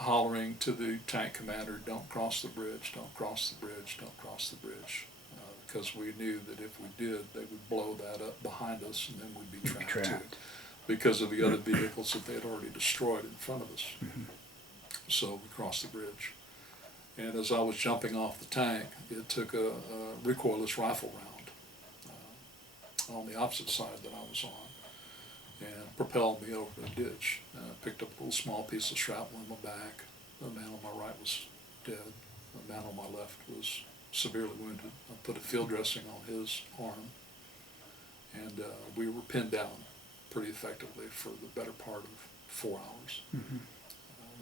hollering to the tank commander, "Don't cross the bridge, don't cross the bridge, don't cross the bridge," because we knew that if we did, they would blow that up behind us, and then we'd be trapped too, because of the other vehicles that they had already destroyed in front of us. So we crossed the bridge. And as I was jumping off the tank, it took a recoilless rifle round on the opposite side that I was on, and propelled me over the ditch. Picked up a little small piece of shrapnel in my back. The man on my right was dead. The man on my left was severely wounded. I put a field dressing on his arm, and we were pinned down pretty effectively for the better part of 4 hours.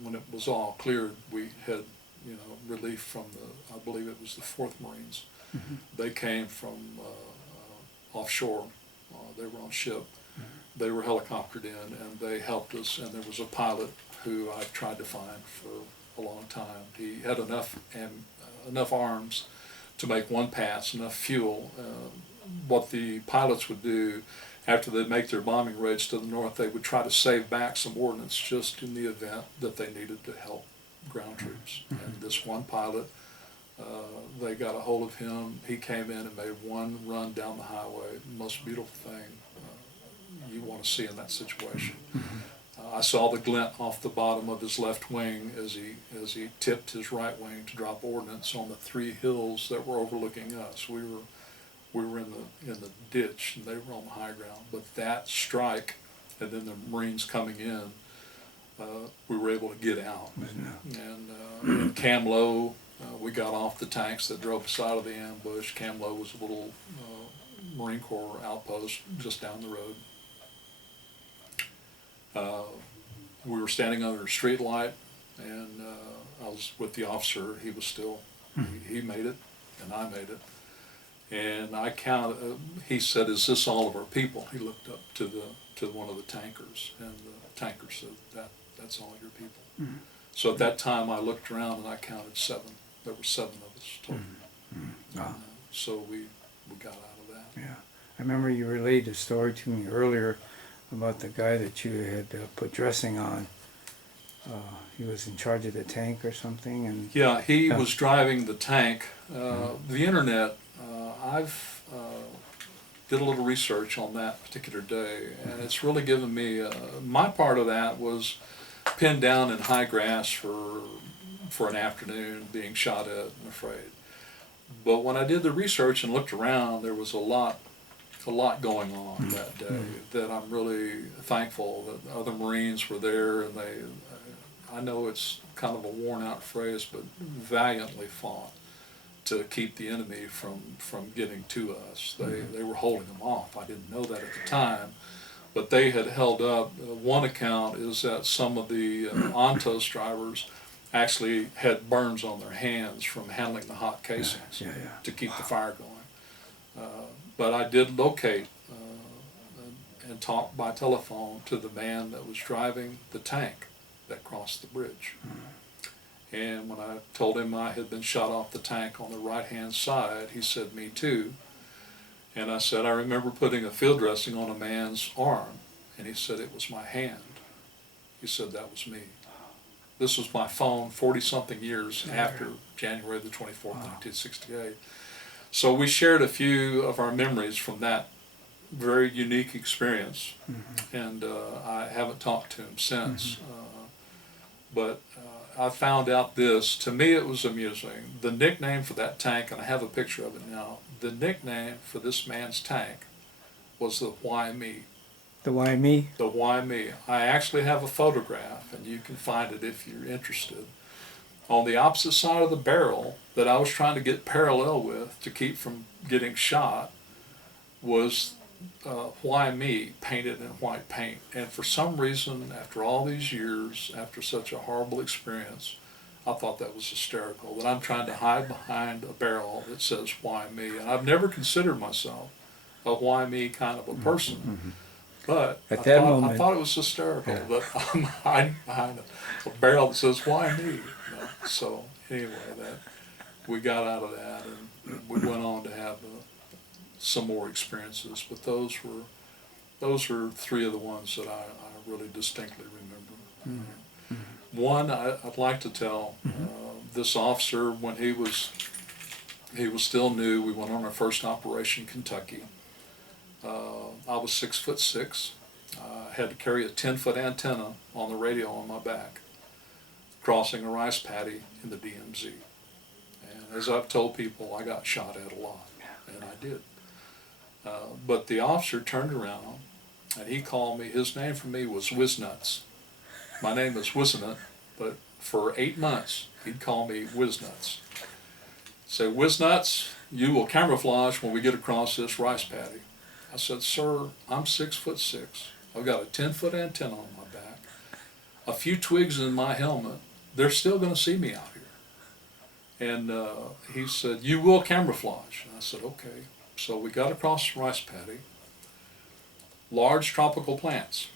When it was all cleared, we had relief from I believe it was the 4th Marines. They came from offshore. They were on ship. They were helicoptered in, and they helped us. And there was a pilot who I've tried to find for a long time. He had enough arms to make one pass, enough fuel. What the pilots would do after they'd make their bombing raids to the north, they would try to save back some ordnance just in the event that they needed to help ground troops. And this one pilot, they got a hold of him. He came in and made one run down the highway. Most beautiful thing you want to see in that situation. I saw the glint off the bottom of his left wing as he tipped his right wing to drop ordnance on the 3 hills that were overlooking us. We were in the ditch, and they were on the high ground. But that strike, and then the Marines coming in, we were able to get out. And in Cam Low, we got off the tanks that drove us out of the ambush. Cam Low was a little Marine Corps outpost just down the road. We were standing under a street light, and I was with the officer. He was still, he made it, and I made it. And I counted, he said, "Is this all of our people?" He looked up to one of the tankers, and the tanker said, that's all your people. So at that time I looked around and I counted 7. There were 7 of us total. Wow. So we got out of that. Yeah. I remember you relayed a story to me earlier about the guy that you had put dressing on. He was in charge of the tank or something, and yeah, he was driving the tank. The internet, I've did a little research on that particular day, and it's really given me, my part of that was pinned down in high grass for an afternoon, being shot at and afraid. But when I did the research and looked around, there was a lot going on that day that I'm really thankful that other Marines were there, and I know it's kind of a worn out phrase, but valiantly fought to keep the enemy from getting to us. They were holding them off. I didn't know that at the time, but they had held up. One account is that some of the Ontos drivers actually had burns on their hands from handling the hot casings to keep the fire going. But I did locate and talk by telephone to the man that was driving the tank that crossed the bridge. And when I told him I had been shot off the tank on the right-hand side, he said, "Me too." And I said, "I remember putting a field dressing on a man's arm." And he said, "It was my hand." He said, "That was me." This was my phone 40-something years after January the 24th, 1968. So we shared a few of our memories from that very unique experience, and I haven't talked to him since. But I found out this. To me, it was amusing. The nickname for that tank, and I have a picture of it now, the nickname for this man's tank was the "Why Me?" The "Why Me"? The "Why Me?" I actually have a photograph, and you can find it if you're interested. On the opposite side of the barrel that I was trying to get parallel with to keep from getting shot was "Why Me?" painted in white paint. And for some reason, after all these years, after such a horrible experience, I thought that was hysterical, that I'm trying to hide behind a barrel that says "Why Me?" And I've never considered myself a "Why Me" kind of a person. But At that moment, I thought it was hysterical that I'm hiding behind a barrel that says "Why Me?" So anyway, we got out of that, and we went on to have some more experiences. But those were 3 of the ones that I really distinctly remember. One, I'd like to tell this officer, when he was still new. We went on our first Operation Kentucky. I was 6'6". I had to carry a 10-foot antenna on the radio on my back, crossing a rice paddy in the DMZ. And as I've told people, I got shot at a lot, and I did. But the officer turned around, and he called me. His name for me was Whiznuts. My name is Whiznut, but for 8 months, he'd call me Whiznuts. Say, Whiznuts, you will camouflage when we get across this rice paddy. I said, sir, I'm 6'6". I've got a 10-foot antenna on my back, a few twigs in my helmet. They're still going to see me out here. And he said, you will camouflage. And I said, okay. So we got across the rice paddy, large tropical plants.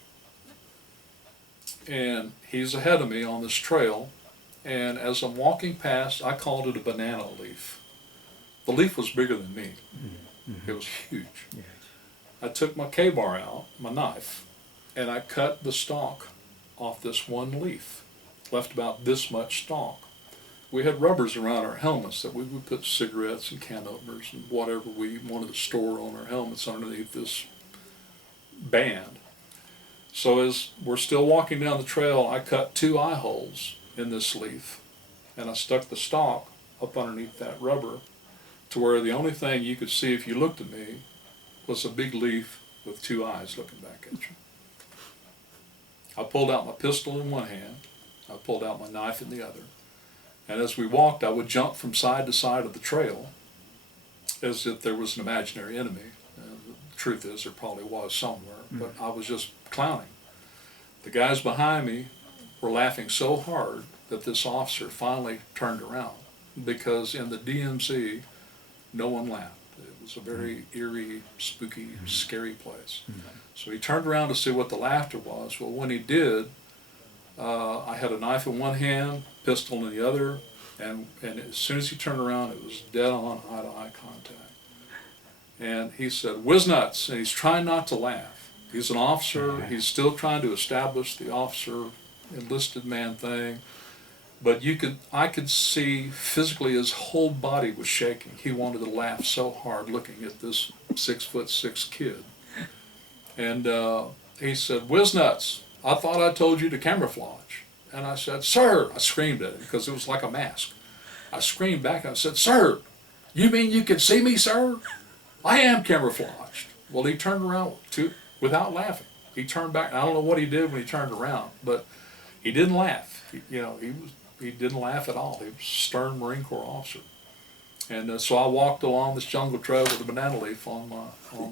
And he's ahead of me on this trail. And as I'm walking past, I called it a banana leaf. The leaf was bigger than me. Mm-hmm. It was huge. Yes. I took my K-bar out, my knife, and I cut the stalk off this one leaf. Left about this much stalk. We had rubbers around our helmets that we would put cigarettes and can openers and whatever we wanted to store on our helmets underneath this band. So as we're still walking down the trail, I cut 2 eye holes in this leaf, and I stuck the stalk up underneath that rubber to where the only thing you could see if you looked at me was a big leaf with 2 eyes looking back at you. I pulled out my pistol in one hand, I pulled out my knife in the other, and as we walked I would jump from side to side of the trail as if there was an imaginary enemy. The truth is there probably was somewhere, but I was just clowning. The guys behind me were laughing so hard that this officer finally turned around, because in the DMZ no one laughed. It was a very eerie, spooky, scary place. So he turned around to see what the laughter was. Well, when he did, I had a knife in one hand, pistol in the other, and as soon as he turned around, it was dead on, eye-to-eye contact. And he said, Whiznuts, and he's trying not to laugh. He's an officer, he's still trying to establish the officer enlisted man thing, but I could see physically his whole body was shaking. He wanted to laugh so hard looking at this 6'6" kid. And he said, Whiznuts, I thought I told you to camouflage. And I said, sir, I screamed at him because it was like a mask. I screamed back and I said, sir, you mean you can see me, sir? I am camouflaged. Well, he turned around without laughing. He turned back. I don't know what he did when he turned around, but he didn't laugh. He didn't laugh at all. He was a stern Marine Corps officer. And so I walked along this jungle trail with a banana leaf on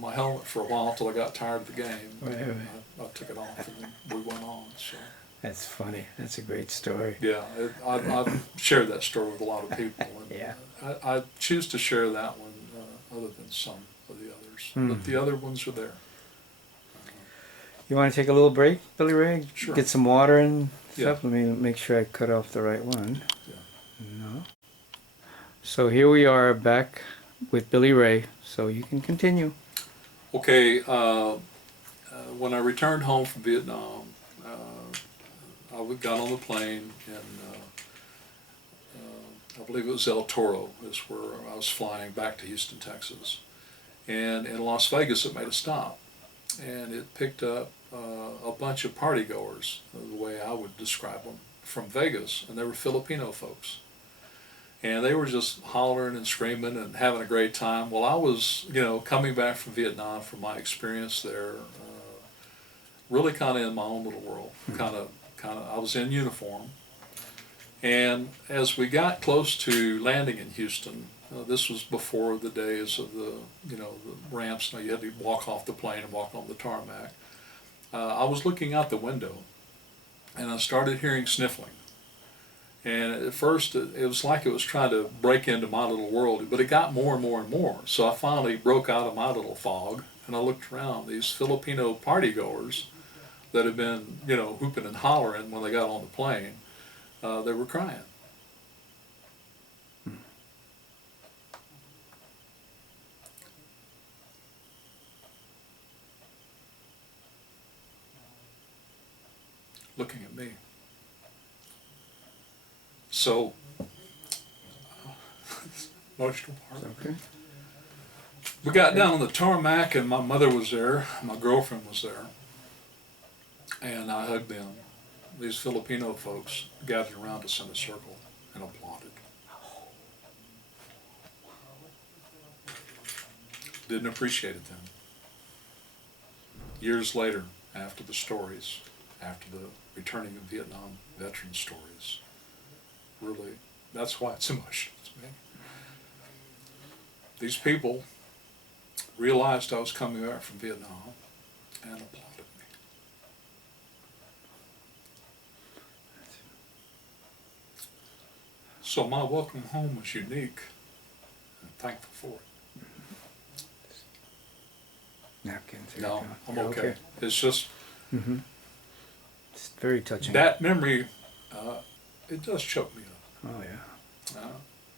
my helmet for a while until I got tired of the game. Right. I took it off and then we went on. So. That's funny. That's a great story. Yeah, I've shared that story with a lot of people. And Yeah. I choose to share that one other than some of the others. But the other ones are there. You want to take a little break, Billy Ray? Sure. Get some water and stuff? Yeah. Let me make sure I cut off the right one. Yeah. No. So here we are back with Billy Ray, so you can continue. Okay, when I returned home from Vietnam, I got on the plane, and I believe it was El Toro is where I was flying back to Houston, Texas. And in Las Vegas it made a stop, and it picked up a bunch of party goers, the way I would describe them, from Vegas, and they were Filipino folks. And they were just hollering and screaming and having a great time. Well, I was, coming back from Vietnam from my experience there, really kind of in my own little world. I was in uniform. And as we got close to landing in Houston, this was before the days of the ramps. Now you had to walk off the plane and walk on the tarmac. I was looking out the window, and I started hearing sniffling. And at first, it was like it was trying to break into my little world, but it got more and more and more. So I finally broke out of my little fog, and I looked around. These Filipino partygoers that had been, hooping and hollering when they got on the plane, they were crying. Looking at me. So, emotional part. Okay. We got down on the tarmac, and my mother was there, my girlfriend was there, and I hugged them. These Filipino folks gathered around us in a circle and applauded. Didn't appreciate it then. Years later, after the stories, after the returning of Vietnam veteran stories, really, that's why it's emotional to me. These people realized I was coming back from Vietnam and applauded me. So my welcome home was unique, and thankful for it. Napkins. No, I'm You're okay. It's just Mm-hmm. It's very touching. that memory, it does choke me up. Oh yeah.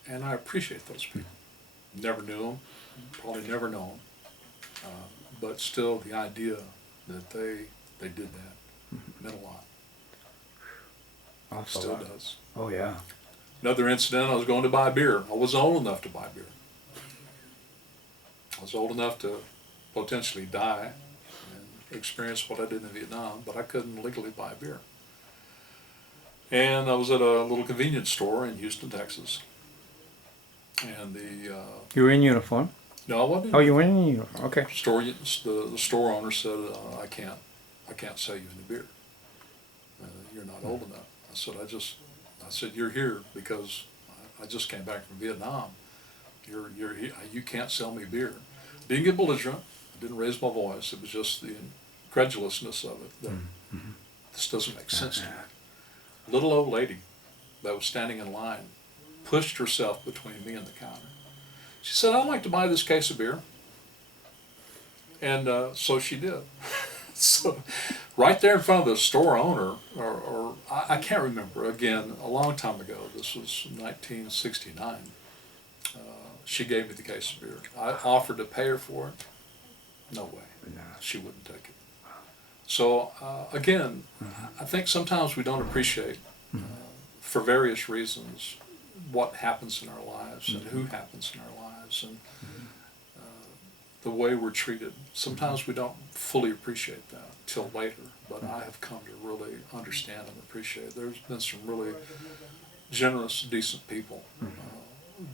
And I appreciate those people. Never knew them, probably never know them. But still, the idea that they did that meant a lot. Awful Still lot. does. Oh yeah. Another incident, I was going to buy beer. I wasn't old enough to buy beer. I was old enough to potentially die and experience what I did in Vietnam, but I couldn't legally buy beer. And I was at a little convenience store in Houston, Texas. And You were in uniform? no, I wasn't. Oh, you were in uniform. Okay. The store owner said, I can't sell you any beer. You're not old enough. I said, you're here because I just came back from Vietnam. You're here. You can't sell me beer. Didn't get belligerent. I didn't raise my voice. It was just the incredulousness of it. That this doesn't make sense to me. Little old lady that was standing in line pushed herself between me and the counter. She said, I'd like to buy this case of beer. And so she did. So right there in front of the store owner, or I can't remember, again, a long time ago, this was 1969, she gave me the case of beer. I offered to pay her for it. No way. No. She wouldn't take it. So again, I think sometimes we don't appreciate, for various reasons, what happens in our lives and who happens in our lives and the way we're treated. Sometimes we don't fully appreciate that till later, but I have come to really understand and appreciate. There's been some really generous, decent people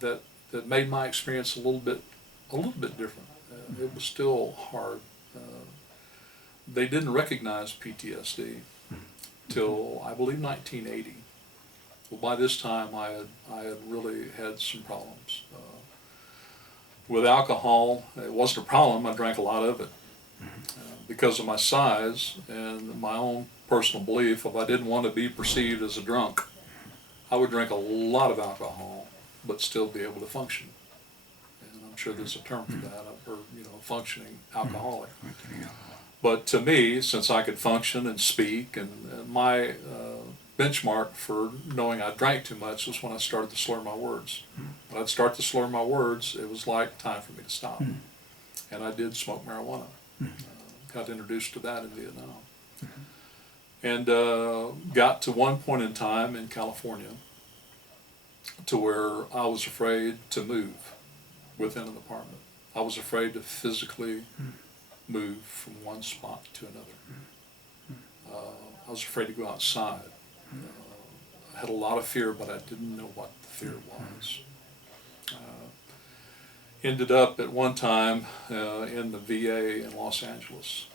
that made my experience a little bit different. It was still hard. They didn't recognize PTSD till I believe 1980. Well, by this time I had really had some problems. With alcohol, it wasn't a problem. I drank a lot of it. Because of my size and my own personal belief, if I didn't want to be perceived as a drunk, I would drink a lot of alcohol, but still be able to function. And I'm sure there's a term for that, or functioning alcoholic. But to me, since I could function and speak, and my benchmark for knowing I drank too much was when I started to slur my words. When I'd start to slur my words, it was like time for me to stop. And I did smoke marijuana. Got introduced to that in Vietnam. And got to one point in time in California to where I was afraid to move within an apartment. I was afraid to physically move from one spot to another. I was afraid to go outside. I had a lot of fear, but I didn't know what the fear was. Ended up at one time in the VA in Los Angeles.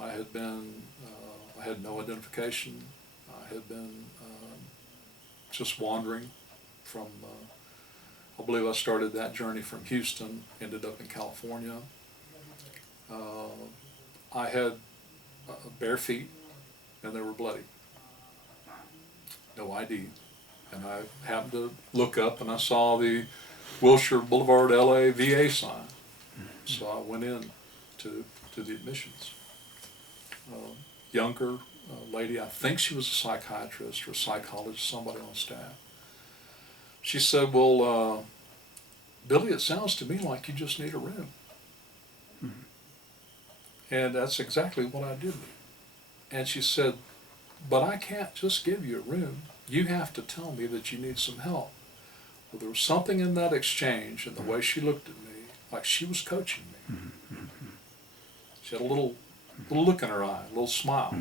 I had no identification. I had been just wandering from, I believe I started that journey from Houston, ended up in California. I had bare feet and they were bloody. No ID. And I happened to look up and I saw the Wilshire Boulevard, LA VA sign. So I went in to the admissions. Younger lady, I think she was a psychiatrist or a psychologist, somebody on staff. She said, well, Billy, it sounds to me like you just need a room. And that's exactly what I did. And she said, but I can't just give you a room. you have to tell me that you need some help. Well, there was something in that exchange and the way she looked at me, like she was coaching me. She had a little look in her eye, a little smile.